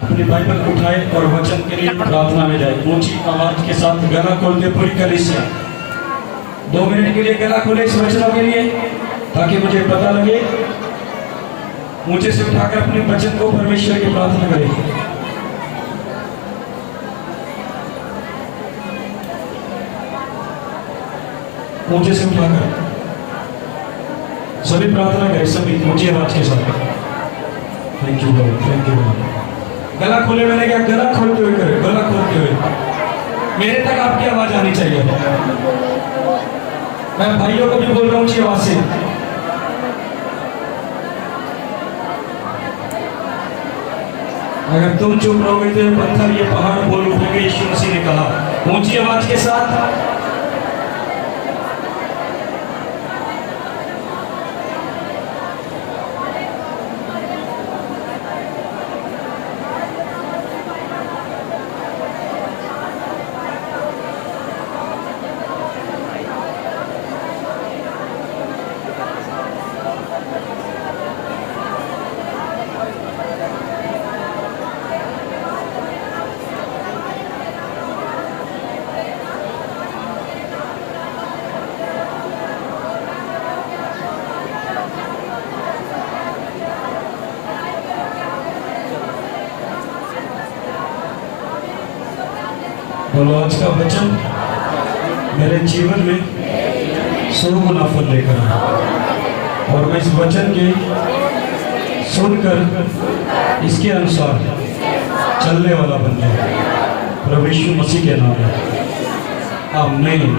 अपने बाइबल उठाए और वचन के लिए प्रार्थना में जाए। ऊंची आवाज के साथ गला खोलते पूरी कलीसिया 2 मिनट के लिए गला खोले इस वचनों के लिए, ताकि मुझे पता लगे। ऊंचे से उठाकर अपने वचन को परमेश्वर की प्रार्थना करें। ऊंचे से उठाकर सभी प्रार्थना करें, सभी ऊंची आवाज के साथ। Thank you Lord, thank you Lord. गला खोले, मैंने क्या गला खोलते हुए करे, गला खोलते हुए मेरे तक आपकी आवाज आनी चाहिए। मैं भाइयों को भी बोल रहा हूँ ऊंची आवाज से। अगर तुम चुप रहोगे तो पत्थर ये पहाड़ बोल उठेंगे, यीशु मसीह ने कहा। ऊंची आवाज के साथ बोलो, आज का वचन मेरे जीवन में 100 गुना फल लेकर आए और मैं इस वचन के सुनकर इसके अनुसार चलने वाला बन जाए। प्रभु यीशु मसीह के नाम में आमीन।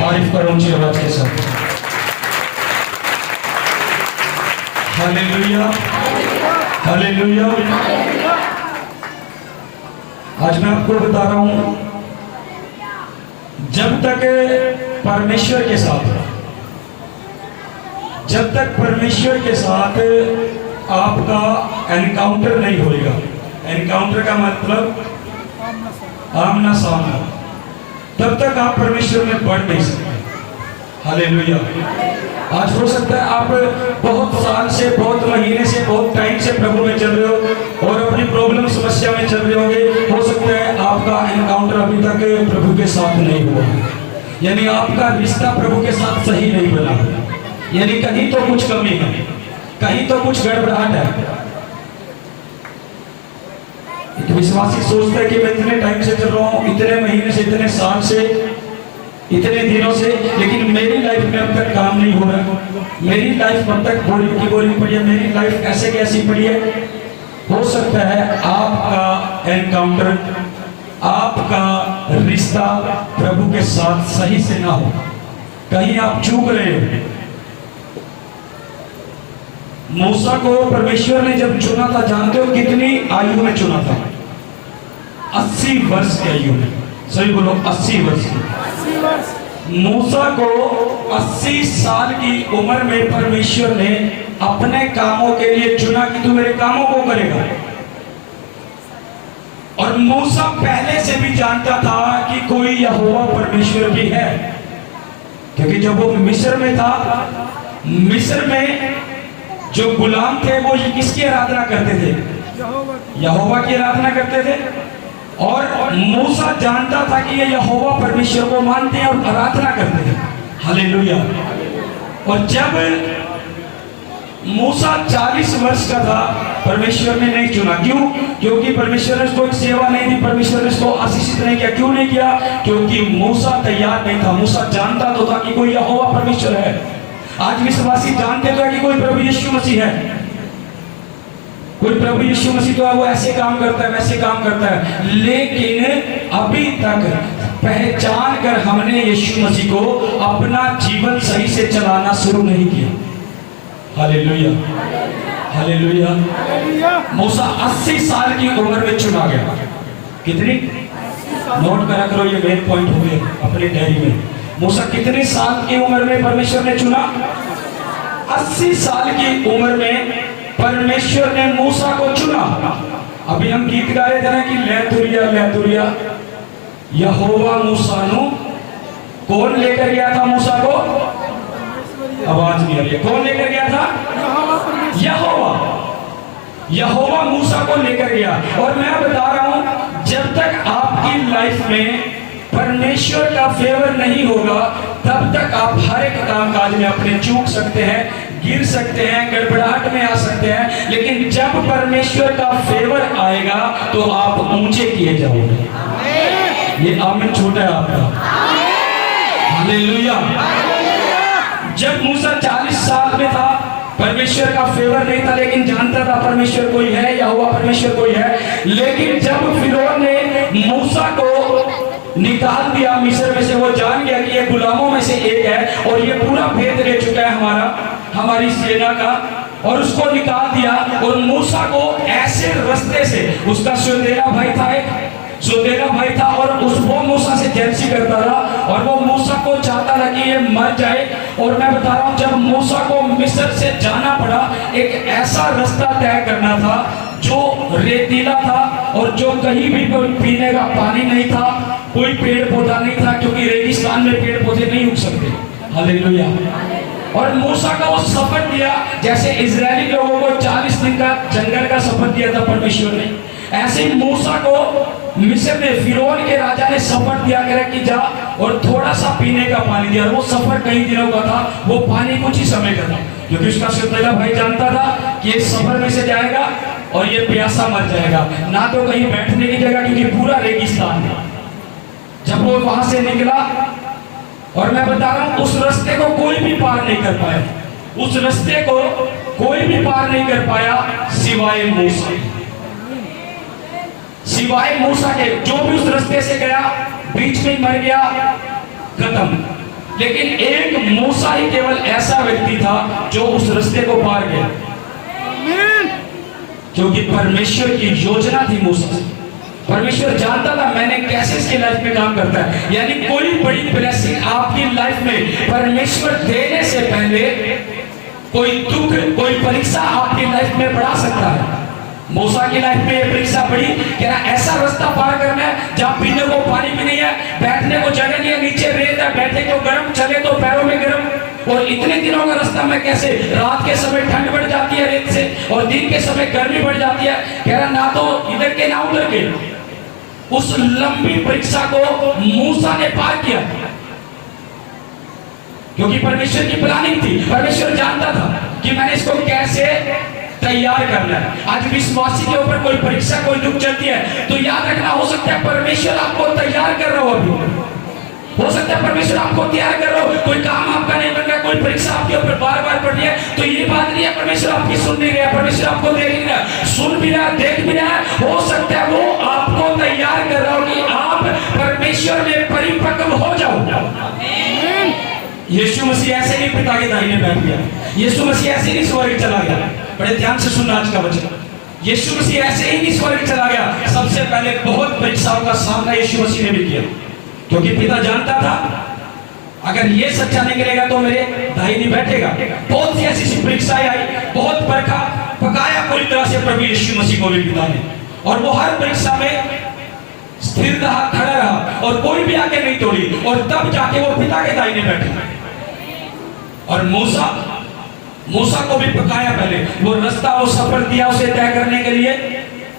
तारीफ करो ऊंची आवाज के साथ। Hallelujah, hallelujah. आज मैं आपको बता रहा हूं, जब तक परमेश्वर के साथ, जब तक परमेश्वर के साथ आपका एनकाउंटर नहीं होगा, एनकाउंटर का मतलब आमना सामना, तब तक आप परमेश्वर में बढ़ नहीं सकते। हालेलुया। आज हो सकता है आप बहुत साल से, बहुत महीने से, बहुत टाइम से प्रभु में चल रहे हो और अपनी प्रॉब्लम समस्या में चल रहे होंगे। हो सकता है आपका एनकाउंटर अभी तक प्रभु के साथ नहीं हुआ, यानी आपका रिश्ता प्रभु के साथ सही नहीं बना, यानी कहीं तो कुछ कमी है, कहीं तो कुछ गड़बड़ाहट है। एक विश्वासी सोचता है कि मैं इतने टाइम से चल रहा हूँ, इतने महीने से, इतने साल से, इतने दिनों से, लेकिन मेरी लाइफ में अब तक काम नहीं हो रहा, मेरी लाइफ अब तक बोरिंग की बोरिंग पड़ी है, मेरी लाइफ ऐसे कैसी पड़ी है। हो सकता है आपका एनकाउंटर, आपका रिश्ता प्रभु के साथ सही से ना हो, कहीं आप चूक रहे हो। मूसा को परमेश्वर ने जब चुना था, जानते हो कितनी आयु में चुना था? 80 वर्ष की आयु में। सही बोलो, 80 वर्ष की। मूसा को 80 साल की उम्र में परमेश्वर ने अपने कामों के लिए चुना कि तू मेरे कामों को करेगा। और मूसा पहले से भी जानता था कि कोई यहोवा परमेश्वर भी है, क्योंकि जब वो मिस्र में था, मिस्र में जो गुलाम थे वो किसकी आराधना करते थे? यहोवा की आराधना करते थे। और मूसा जानता था कि ये यहोवा परमेश्वर को मानते हैं और आराधना करते हैं। हालेलुया। और जब मूसा 40 वर्ष का था, परमेश्वर ने नहीं चुना। क्यों? क्योंकि परमेश्वर ने उसको एक सेवा नहीं दी, परमेश्वर ने उसको आशीषित नहीं किया। क्यों नहीं किया? क्योंकि मूसा तैयार नहीं था। मूसा जानता तो था कि कोई यहोवा परमेश्वर है। आज विश्वासी जानते तो है कि कोई प्रभु यीशु मसीह है, कोई प्रभु यीशु मसीह तो है, वो ऐसे काम करता है, वैसे काम करता है, लेकिन अभी तक पहचान कर हमने यीशु मसीह को अपना जीवन सही से चलाना शुरू नहीं किया। Hallelujah, hallelujah. मूसा 80 साल की उम्र में चुना गया। कितनी? नोट करा करो, ये मेन पॉइंट हो गए अपनी डायरी में। मूसा कितने साल की उम्र में परमेश्वर ने चुना? 80 साल की उम्र में परमेश्वर ने मूसा को चुना। अभी हम गीत गा रहे थे ना कि लैतुरिया यहोवा मूसा नु। कौन लेकर गया था मूसा को? आवाज नहीं आ रही है। कौन लेकर गया था? यहोवा। यहोवा मूसा को लेकर गया। और मैं बता रहा हूं, जब तक आपकी लाइफ में परमेश्वर का फेवर नहीं होगा, तब तक आप हर एक काम काज में अपने चूक सकते हैं, गिर सकते हैं, गड़बड़ाहट में आ सकते हैं। लेकिन जब परमेश्वर का फेवर आएगा तो आप ऊंचे किए जाओगे। ये आमीन छोटा है आपका। हालेलुया। जब मूसा 40 साल में था, परमेश्वर का फेवर नहीं था, लेकिन जानता था परमेश्वर कोई है, या हुआ परमेश्वर कोई है। लेकिन जब फिरौन ने मूसा को निकाल दिया मिस्र में से, वो जान गया कि ये गुलामों में से एक है और ये पूरा भेद ले चुका है हमारी सेना का, और उसको निकाल दिया। और मूसा को ऐसे रास्ते से, उसका सौतेला भाई था और वो मूसा से जेलसी करता था, और वो मूसा को चाहता था कि ये मर जाए। और मैं बता रहा हूं, जब मूसा को मिस्र से जाना पड़ा, एक ऐसा रास्ता तय करना था जो रेतीला था और जो कहीं भी कोई पीने का पानी नहीं था, कोई पेड़ पौधा नहीं था, क्योंकि रेगिस्तान में पेड़ पौधे नहीं उग सकते। हालेलुया। और मूसा का वो सफर दिया, जैसे इजरायली लोगों को 40 दिन का जंगल का सफर दिया था परमेश्वर ने, ऐसे ही मूसा को मिस्र में फिरौन के राजा ने सफर दिया कि जा और थोड़ा सा पीने का पानी दिया। वो सफर कई दिनों का था, वो पानी कुछ ही समय का था, क्योंकि उसका सौतेला भाई जानता था कि ये सफर में से जाएगा और ये प्यासा मर जाएगा, ना तो कहीं बैठने की जगह, क्योंकि पूरा रेगिस्तान था। जब वो वहां से निकला, और मैं बता रहा हूं, उस रास्ते को कोई भी पार नहीं कर पाया, उस रास्ते को कोई भी पार नहीं कर पाया सिवाय मूसा के। जो भी उस रास्ते से गया बीच में मर गया, खत्म। लेकिन एक मूसा ही केवल ऐसा व्यक्ति था जो उस रास्ते को पार गया, क्योंकि परमेश्वर की योजना थी मूसा से। परमेश्वर जानता था मैंने कैसे इसकी लाइफ में काम करता है। यानी कोई बड़ी ब्लेसिंग आपकी लाइफ में परमेश्वर देने से पहले कोई दुख, कोई परीक्षा आपकी लाइफ में बढ़ा सकता है। मूसा की लाइफ में ये परीक्षा पड़ी कि ऐसा रास्ता पार करना है जहाँ पीने को पानी भी नहीं है, बैठने को जगह नहीं है, नीचे रेत है, बैठे तो गर्म, चले तो पैरों में गर्म। और इतने दिनों का रास्ता में कैसे, रात के समय ठंड बढ़ जाती है रेत से, और दिन के समय गर्मी बढ़ जाती है। कह रहा ना तो इधर के ना उधर के। उस लंबी परीक्षा को मूसा ने पार किया, क्योंकि परमेश्वर की प्लानिंग थी। परमेश्वर जानता था कि मैंने इसको कैसे तैयार करना है। आज विश्वासी के ऊपर कोई परीक्षा, कोई दुख चलती है, तो याद रखना, हो सकता है परमेश्वर आपको तैयार कर रहा हो। अभी हो सकता है परमेश्वर आपको तैयार कर रहा हो, कोई काम आपका नहीं बन रहा, कोई परीक्षा आपके ऊपर बार बार पड़ रही है, तो ये बात नहीं है परमेश्वर आपकी सुन नहीं रहा, परमेश्वर आपको देख नहीं रहा, सुन भी रहा, देख भी रहा है। हो सकता है वो आपको तैयार कर रहा हो कि आप परमेश्वर में परिपक्व हो जाओ। यीशु मसीह ऐसे नहीं पिता के दाहिने बैठ गया, यीशु मसीह ऐसे नहीं स्वर्ग चला गया। बड़े ध्यान से सुनना आज का वचन। यीशु मसीह ऐसे ही नहीं स्वर्ग चला गया, सबसे पहले बहुत परीक्षाओं का सामना यीशु मसीह ने भी किया, क्योंकि पिता जानता था अगर ये सच्चा निकलेगा तो मेरे दाहिने बैठेगा। बहुत सी ऐसी परीक्षाएं आई, बहुत परखा, पकाया पूरी तरह से प्रभु यीशु मसीह को भी पिता ने, और वो हर परीक्षा में स्थिर रहा, खड़ा रहा, और कोई भी आके नहीं तोड़ी, और तब जाके वो पिता के दाहिने बैठे। और मूसा को भी पकाया, पहले वो रास्ता, वो सफर दिया उसे तय करने के लिए,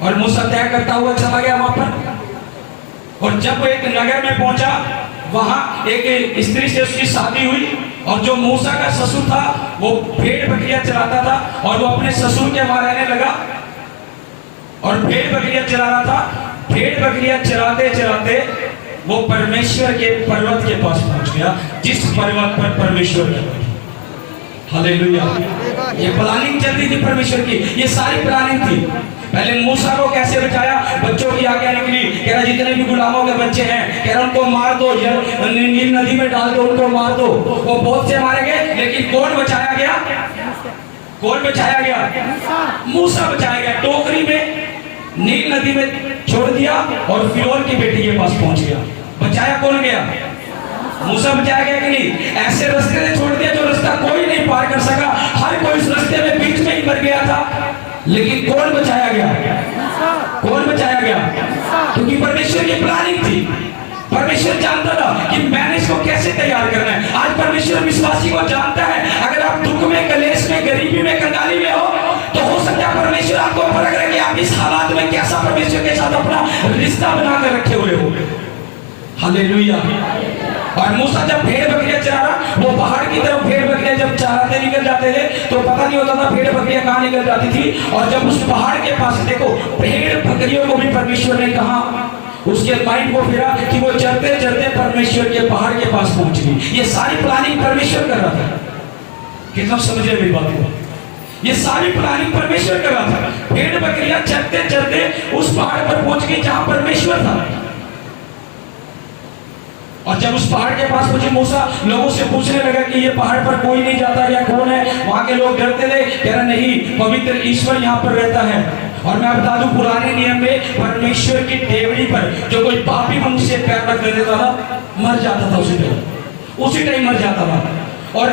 और मूसा तय करता हुआ चला गया वहां पर। और जब वो एक नगर में पहुंचा, वहां एक स्त्री से उसकी शादी हुई, और जो मूसा का ससुर था वो भेड़ बकरियां चराता था, और वो अपने ससुर के वहां रहने लगा और भेड़ बकरियां चरा रहा था। भेड़ बकरियां चराते चराते वो परमेश्वर के पर्वत के पास पहुंच गया, जिस पर्वत पर परमेश्वर है। हालेलुया। ये प्लानिंग चल रही थी परमेश्वर की, ये सारी प्लानिंग थी। पहले मूसा को कैसे बचाया, बच्चों की आज्ञा निकली, कह रहा जितने भी गुलामों के बच्चे हैं, कह रहा उनको मार दो, नील नदी में डाल दो, उनको मार दो। वो बहुत से मारे गए, लेकिन कौन बचाया गया? कौन बचाया गया? मूसा बचाया गया। टोकरी में नील नदी में छोड़ दिया और फिरौन की बेटी के पास पहुंच गया। बचाया कौन गया? मूसा बचाया गया कि नहीं? ऐसे रास्ते ने छोड़ दिया जो रास्ता कोई नहीं पार कर सका, हर कोई उस रास्ते में बीच में ही मर गया था। लेकिन कौन बचाया गया? कौन बचाया गया? क्योंकि परमेश्वर की प्लानिंग थी। परमेश्वर जानता था कि मैंने इसको कैसे तैयार करना है। आज परमेश्वर विश्वासी को जानता है, अगर आप दुख में, कलेश में, गरीबी में, कंगाली में हो, तो हो सकता है परमेश्वर आपको परख रहे कि आप इस हालात में कैसा परमेश्वर के साथ अपना रिश्ता बनाकर रखे हुए हो। हालेलुया। और मूसा जब भेड़ बकरियां चरा रहा, वो पहाड़ की तरफ भेड़ बकरियां जब चराते निकल जाते थे तो पता नहीं होता था भेड़ बकरियां कहाँ निकल जाती थी। और जब उस पहाड़ के पास देखो, भेड़ बकरियों को भी परमेश्वर ने कहा, उसके माइंड को फिरा कि वो चलते चलते परमेश्वर के पहाड़ के पास पहुंच गई। ये सारी प्लानिंग परमेश्वर कर रहा था। कितना समझ रहे मेरी बात को? ये सारी प्लानिंग परमेश्वर कर रहा था। भेड़ बकरियां चलते चलते उस पहाड़ पर पहुंच गई जहां परमेश्वर था। और जब उस पहाड़ के पास पहुंचे, मूसा लोगों से पूछने लगा कि ये पहाड़ पर कोई नहीं जाता या कौन है? वहां के लोग डरते थे, कह रहे नहीं, पवित्र ईश्वर यहाँ पर रहता है। और मैं बता दूं, पुराने नियम में परमेश्वर की डेवड़ी पर जो कोई पापी मनुष्य पैर रख देता था, मर जाता था उसी टाइम मर जाता था। और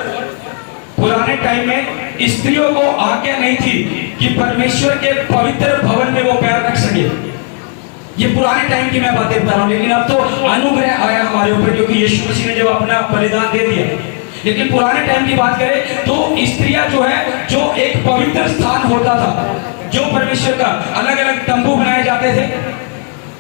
पुराने टाइम में स्त्रियों को आज्ञा नहीं थी कि परमेश्वर के पवित्र भवन में वो पैर रख सके। ये पुराने टाइम की मैं बातें बता रहा हूँ, लेकिन अब तो अनुग्रह आया हमारे ऊपर, क्योंकि यीशु मसीह ने जब अपना बलिदान दे दिया। लेकिन पुराने टाइम की बात करें तो स्त्रियां जो है, जो एक पवित्र स्थान होता था, जो परमेश्वर का अलग अलग तंबू बनाए जाते थे।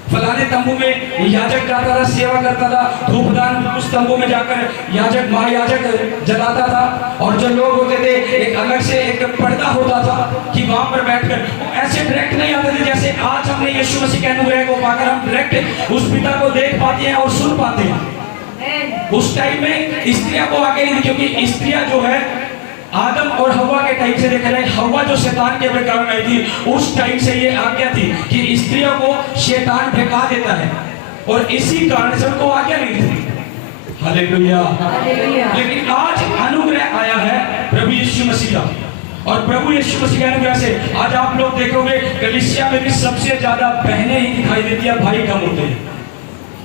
फलाने तंबू में याजक जाता था, सेवा करता था, धूपदान उस तंबू में जाकर याजक महायाजक जलाता था। और जो लोग होते थे, एक अलग से एक पर्दा होता था कि वहां पर बैठकर ऐसे डायरेक्ट नहीं आते थे जैसे आज हमने यीशु मसीह के अनुग्रह को पाकर हम डायरेक्ट उस पिता को देख पाते हैं और सुन पाते हैं। उस टाइम में स्त्रियां को आगे नहीं, क्योंकि स्त्रियां जो है आदम और हवा के टाइम से देखा जाए, हवा जो शैतान के कारण आई थी, उस टाइम से ये आज्ञा थी कि स्त्रियों को शैतान भगा देता है, और इसी कारण से उनको आज्ञा नहीं थी। हालेलुया। लेकिन आज अनुग्रह आया है प्रभु यीशु मसीह का, और प्रभु यीशु मसीह के अनुग्रह से आज आप लोग देखोगे कलीसिया में भी सबसे ज्यादा बहनें ही दिखाई देती है, भाई कम होते हैं।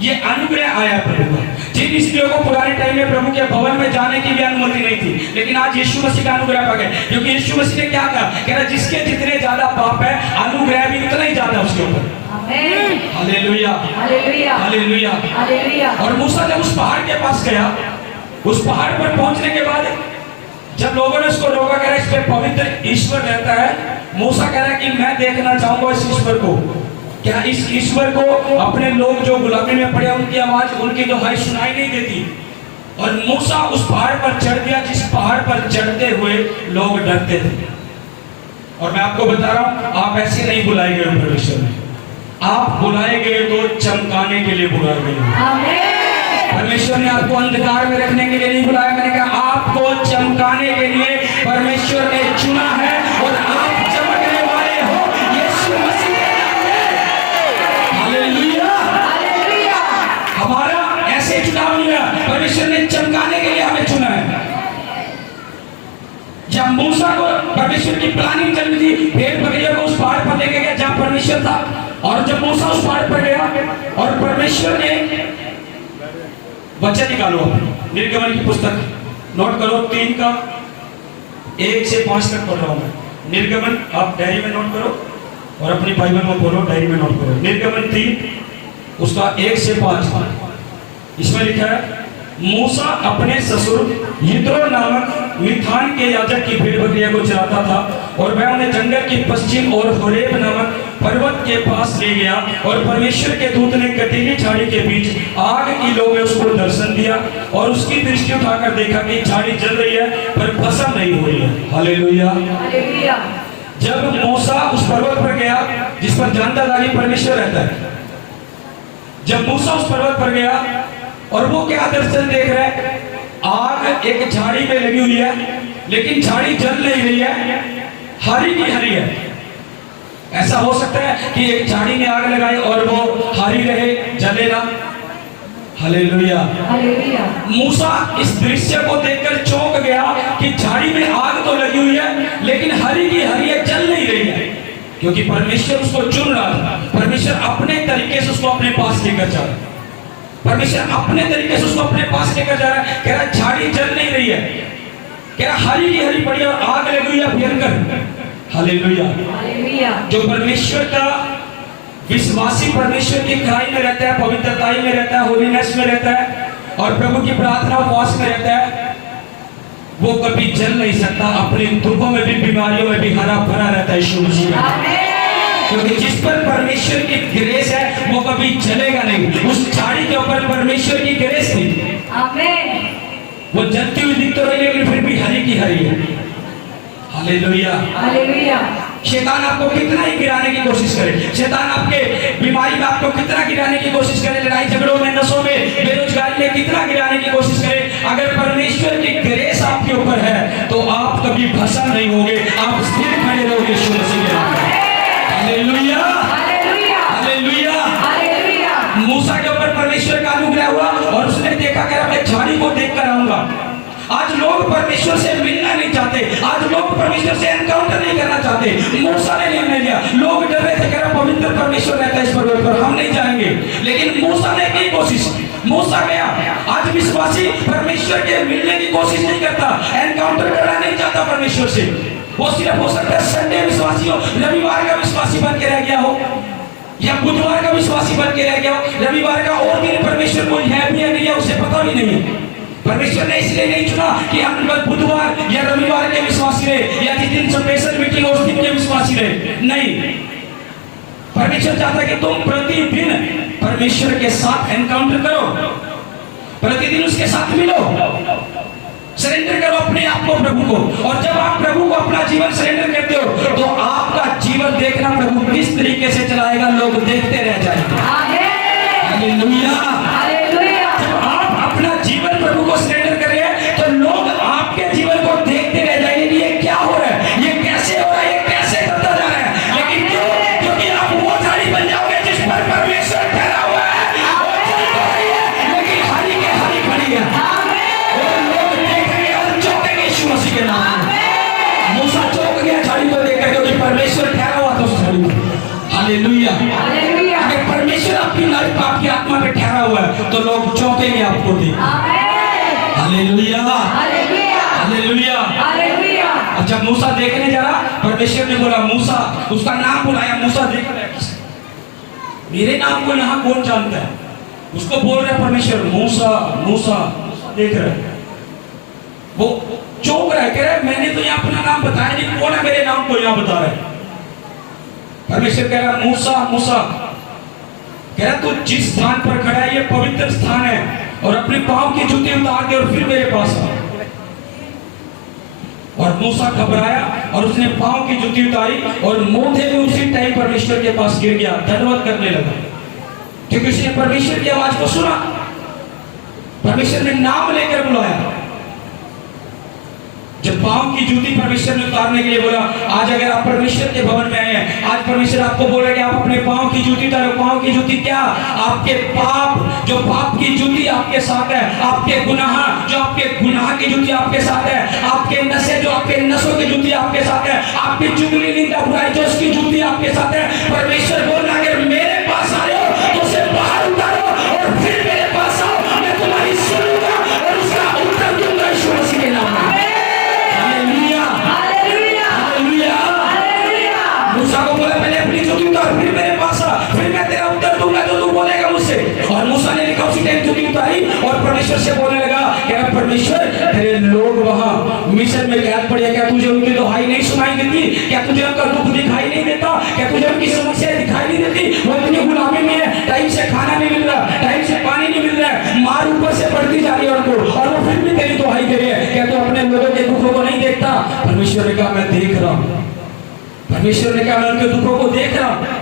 ये अनुग्रह आया प्रभु का। जिन स्त्रियों को पुराने टाइम में प्रभु के भवन में जाने की भी अनुमति नहीं थी, लेकिन आज यीशु मसीह का अनुग्रह पा गए, क्योंकि यीशु मसीह ने क्या कहा? कह रहा जिसके जितने ज्यादा पाप है, अनुग्रह भी उतना ही ज्यादा उसके ऊपर। Hallelujah, hallelujah, hallelujah, hallelujah. और मूसा जब उस पहाड़ के पास गया, उस पहाड़ पर पहुंचने के बाद जब लोगों ने उसको रोका, कह रहा इस पे पवित्र ईश्वर रहता है। मूसा कह रहा कि मैं देखना चाहूंगा इस ईश्वर को। क्या इस ईश्वर को अपने लोग जो गुलामी में पड़े, उनकी आवाज, उनकी दुहाई सुनाई नहीं देती? और मूसा उस पहाड़ पर चढ़ गया जिस पहाड़ पर चढ़ते हुए लोग डरते थे। और मैं आपको बता रहा हूं, आप ऐसे नहीं बुलाए गए परमेश्वर में, आप बुलाए गए तो चमकाने के लिए बुलाए गए। परमेश्वर ने आपको अंधकार में रखने के लिए नहीं बुलाया। मैंने कहा आपको चमकाने के लिए परमेश्वर ने चुना है, और आप चमकने वाले हो यीशु मसीह के नाम में। Hallelujah, hallelujah. हमारा ऐसे चुनाव नहीं है, परमेश्वर ने चमकाने के लिए हमें चुना है। जब मूसा को परमेश्वर की प्लानिंग चल रही थी, भेड़ बकरियों को उस पहाड़ पर लेके गया जहां परमेश्वर था, और जब मूसा उस पहाड़ पर गया और परमेश्वर ने वचन निकालो, निर्गमन की पुस्तक नोट करो, 3 का 1 से 5 तक पढ़ रहा हूं मैं। निर्गमन आप डायरी में नोट करो और अपनी बाइबल में खोलो, डायरी में नोट करो। निर्गमन 3 उसका 1 से 5, इसमें लिखा है, मूसा अपने ससुर यित्रो नामक मिथान के याजक की भेड़ बकरियों को चराता था, और वह उन्हें जंगल की पश्चिम और होरेब नामक पर्वत के पास ले गया, और परमेश्वर के दूत ने कटीली झाड़ी के बीच आग की लौ में उसको दर्शन दिया, और उसकी दृष्टि उठाकर देखा कि झाड़ी जल रही है पर भस्म नहीं हो रही है। Hallelujah, hallelujah. जब मूसा उस पर्वत पर गया जिस पर जानता था कि परमेश्वर रहता है, जब मूसा उस पर्वत पर गया और वो क्या दर्शन देख रहा है? आग एक झाड़ी में लगी हुई है, लेकिन झाड़ी जल नहीं रही है, हरी की हरी है। ऐसा हो सकता है कि एक झाड़ी में आग लगाई और वो हरी रहे, जले ना? Hallelujah, hallelujah. मूसा इस दृश्य को देखकर चौंक गया कि झाड़ी में आग तो लगी हुई है, लेकिन हरी की हरी है, जल नहीं रही है, क्योंकि परमेश्वर उसको चुन रहा था। परमेश्वर अपने तरीके से उसको अपने पास लेकर जा रहा है। परमेश्वर अपने तरीके से उसको अपने पास लेकर जा रहा है। कह रहा झाड़ी जल नहीं रही है, कह रहा हरी की हरी पड़ी और आग लगी हुई है भयंकर। Hallelujah, hallelujah. जो परमेश्वर का विश्वासी परमेश्वर की खराई में रहता है, पवित्रताई में रहता है, होलीनेस में रहता है, और प्रभु की प्रार्थना उपवास में रहता है, वो कभी जल नहीं सकता, अपने दुखों में भी बीमारियों में भी हरा भरा रहता है यीशु मसीह में। क्योंकि जिस पर परमेश्वर की ग्रेस है वो कभी जलेगा नहीं। उस झाड़ी के ऊपर परमेश्वर की ग्रेस थी, वो जलती हुई दिख तो रही लेकिन फिर भी हरी की हरी है। Hallelujah, hallelujah. शैतान आपको कितना ही गिराने की कोशिश करे, शैतान आपके बीमारी में आपको कितना गिराने की कोशिश करे, लड़ाई झगड़ों में, नशों में, बेरोजगारी में कितना गिराने की कोशिश करे, अगर परमेश्वर की ग्रेस आपके ऊपर है तो आप कभी भस्म नहीं होगे, आप स्थिर खड़े रहोगे यीशु मसीह के नाम में। Hallelujah, hallelujah, hallelujah. मूसा के ऊपर परमेश्वर का अनुग्रह हुआ और उसने देखा कि मैं झाड़ी को देखकर आऊंगा। आज लोग परमेश्वर से मिलना नहीं चाहते, आज लोग परमेश्वर से एनकाउंटर नहीं करना चाहते। मूसा ने निर्णय लिया, लोग डर रहे थे कि पवित्र परमेश्वर रहता है इस पर्वत पर, हम नहीं जाएंगे, लेकिन मूसा ने की कोशिश, मूसा गया। आज विश्वासी परमेश्वर के मिलने की कोशिश नहीं करता, एनकाउंटर करना नहीं चाहता परमेश्वर से। वो सिर्फ हो सकता है संडे विश्वासी हो, रविवार का विश्वासी बन के रह गया हो, या बुधवार का विश्वासी बन के रह गया हो। रविवार का और दिन परमेश्वर कोई है भी या नहीं है उसे पता भी नहीं है। परमेश्वर ने इसलिए नहीं चुना कि हम बुधवार या रविवार के विश्वासी रहे, या जिस दिन स्पेशल मीटिंग हो उस दिन के विश्वासी रहे, नहीं। परमेश्वर चाहता है कि तुम प्रतिदिन परमेश्वर के साथ एनकाउंटर करो, प्रतिदिन उसके साथ मिलो, सरेंडर करो अपने आप को प्रभु को। और जब आप प्रभु को अपना जीवन सरेंडर करते हो तो आपका जीवन देखना प्रभु किस तरीके से चलाएगा, लोग देखते रह जाएंगे। Hallelujah, hallelujah. जब आप अपना जीवन प्रभु को सरेंडर करें तो लोग आपके जीवन को देखते रह जाएंगे कि ये क्या हो रहा है, ये कैसे हो रहा है, ये कैसे करता जा रहा है। लेकिन क्यों? क्योंकि आप वो झाड़ी बन जाओगे जिस पर परमेश्वर ठहरा हुआ है, वो चल तो रही है लेकिन हरी के हरी खड़ी है। मसीह के नाम में मूसा चौंक गया झाड़ी को देखकर, क्योंकि परमेश्वर ठहरा हुआ था उस झाड़ी पर। Hallelujah, hallelujah. अगर परमेश्वर आपकी लाइफ आपकी आत्मा पे ठहरा हुआ है तो लोग चौंकेंगे आपको देख। Hallelujah, hallelujah, hallelujah, hallelujah. और जब मूसा देखने जा रहा, परमेश्वर ने बोला मूसा, उसका नाम बुलाया, मूसा देख रहा है, मेरे नाम को यहाँ कौन जानता है? उसको बोल रहा है परमेश्वर, मूसा मूसा देख रहा है। वो चौंक रहा है, कह रहा है मैंने तो यहाँ अपना नाम बताया नहीं, कौन है मेरे नाम को यहाँ बता रहा है? परमेश्वर कह रहा मूसा मूसा, कह रहा तू जिस स्थान पर खड़ा है ये पवित्र स्थान है, और अपने पांव की जूती उतार दे और फिर मेरे पास आ। और मूसा घबराया और उसने पांव की जूती उतारी और मोंधे में उसी टाइम परमेश्वर के पास गिर गया, दंडवत करने लगा, क्योंकि उसने परमेश्वर की आवाज को सुना। परमेश्वर ने नाम लेकर बुलाया। जब पांव की जूती परमेश्वर ने उतारने के लिए बोला, आज अगर आप परमेश्वर के भवन में आए हैं, आज परमेश्वर आपको बोल रहे कि आप अपने पांव की जूती उतारो। पांव की जूती क्या? आपके पाप, जो पाप की जूती आपके साथ है, आपके गुनाह, जो आपके गुनाह की जूती आपके साथ है, आपके नशे, जो आपके नशों की जूती आपके साथ है, आपकी चुगली निंदा बुराई जो उसकी जूती आपके साथ है। परमेश्वर बोल रहा है अगर मेरे पास आए हो तो उसे बाहर उतारो और फिर मेरे पास आओ, मैं तुम्हारी सुनूंगा और उसका उत्तर दूंगा यीशु मसीह के नाम में। मूसा को बोला पहले अपनी जूती उतार, फिर मेरे पास आ, फिर मैं तेरा उत्तर दूंगा जो तू बोलेगा मुझसे। और मूसा ने लिखा उसी टाइम जूती उतारी और परमेश्वर से बोलने लगा, क्या परमेश्वर तेरे लोग वहां मिस्र में कैद पड़े, क्या तुझे उनकी दुहाई नहीं सुनाई देती? क्या तुझे उनका दुख दिखाई नहीं देता? क्या तुझे उनकी समस्या दिखाई नहीं देती? वो इतनी गुलामी में है, टाइम से खाना नहीं मिल रहा, टाइम से पानी नहीं मिल रहा है, मार ऊपर से बढ़ती जा रही है उनको, और वो फिर भी तेरी दुहाई दे रही है। क्या तू अपने लोगों के दुखों को नहीं देखता? परमेश्वर ने कहा मैं देख रहा हूं। परमेश्वर ने कहा मैं उनके दुखों को देख रहा हूं।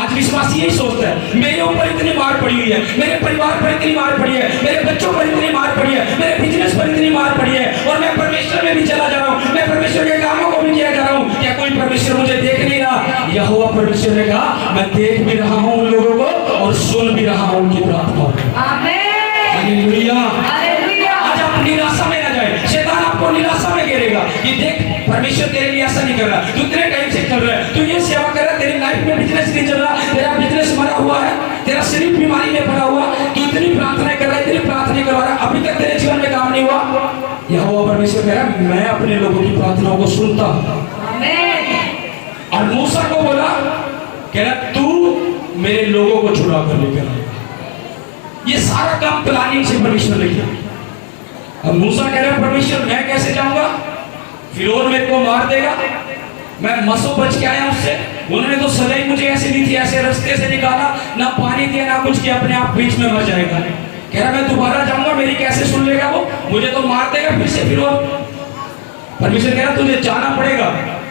आज विश्वासी यही सोचता है, मेरे ऊपर इतनी मार पड़ी हुई है, मेरे परिवार पर इतनी मार पड़ी है, मेरे बच्चों पर इतनी मार पड़ी है, मेरे बिजनेस पर इतनी मार पड़ी है, और मैं परमेश्वर में भी चला जा रहा हूं, मैं परमेश्वर के कामों को भी किया जा रहा हूं, क्या कोई परमेश्वर मुझे देख नहीं रहा? यहोवा परमेश्वर ने कहा मैं देख भी रहा हूं उन लोगों को और सुन भी रहा हूं उनकी प्रार्थना। Hallelujah, hallelujah. आज आप निराशा में न जाए, शैतान आपको निराशा में घेरेगा कि देख परमेश्वर तेरे लिए ऐसा नहीं कर रहा, तू इतने टाइम से चल रहा है, तू ये सेवा कर रहा है, तेरी लाइफ में बिजनेस नहीं चल रहा, तेरा बिजनेस मरा हुआ है, तेरा शरीर बीमारी में पड़ा हुआ, तू इतनी प्रार्थना कर रहा है, इतनी प्रार्थना करवा रहा है, अभी तक तेरे जीवन में काम नहीं हुआ। यहोवा परमेश्वर कह रहा है मैं अपने लोगों की प्रार्थनाओं को सुनता हूं। और मूसा को बोला, कह रहा तू मेरे लोगों को छुड़ा कर लेकर आएगा। ये सारा काम प्लानिंग से परमेश्वर ने किया। अब मूसा कह रहा परमेश्वर मैं कैसे जाऊंगा, फिरौन मेरे को मार देगा, मैं मसो बच के आया उससे, उन्होंने तो सजा ही मुझे ऐसे दी थी, ऐसे रास्ते से निकाला, ना पानी दिया ना कुछ किया, अपने आप बीच में मर जाएगा। कह रहा मैं दोबारा जाऊंगा, मेरी कैसे सुन लेगा वो, मुझे तो मार देगा फिर से फिरौन। परमेश्वर कह रहा तुझे जाना पड़ेगा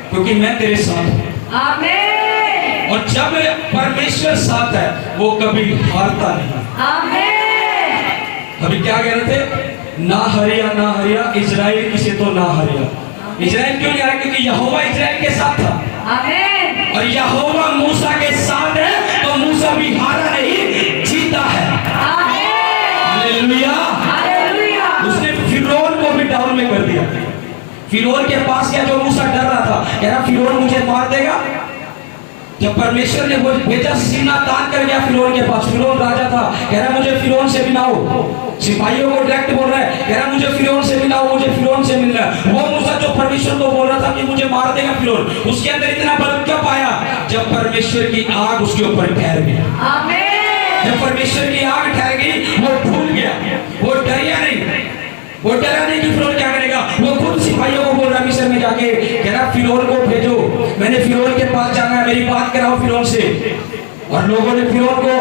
क्योंकि मैं तेरे साथ हूं। आमीन। और जब परमेश्वर साथ है वो कभी हारता नहीं। आमीन। अभी क्या कह रहे थे, ना हरिया इजराइल किसे तो ना हरिया। इजराइल क्यों नहीं आ रहा, क्योंकि यहोवा इजराइल के साथ था। आमीन। और यहोवा मूसा के साथ है तो मूसा भी हारा नहीं, जीता है। आमीन। हालेलुया। हालेलुया। उसने फिरौन को भी डाउन में कर दिया। फिरौन के पास गया जो मूसा डर रहा था, कह रहा फिरौन मुझे मार देगा। जब परमेश्वर ने वो भेजा, सीना तान कर गया फिरौन के पास। फिरौन राजा था, कह रहा मुझे फिरौन से मिलाओ। सिपाहियों को डायरेक्ट बोल रहा है, कह रहा मुझे फिरौन से मिलाओ, मुझे फिरौन से मिलना है। वो मूसा जो परमेश्वर को बोल रहा था कि मुझे मार देगा फिरौन, उसके अंदर इतना बल कब आया, जब परमेश्वर की आग उसके ऊपर ठहर गई। आमीन। जब परमेश्वर की आग ठहर गई, वो भूल गया, वो डरिया नहीं, वो डरा नहीं कि फिरौन क्या करेगा। वो खुद सिपाहियों को बोल रहा मिस्र में जाके, कह रहा फिरौन को भेजो, मैंने फिरौन के पास जाना है, मेरी बात कराओ फिरौन से। और लोगों ने फिरौन को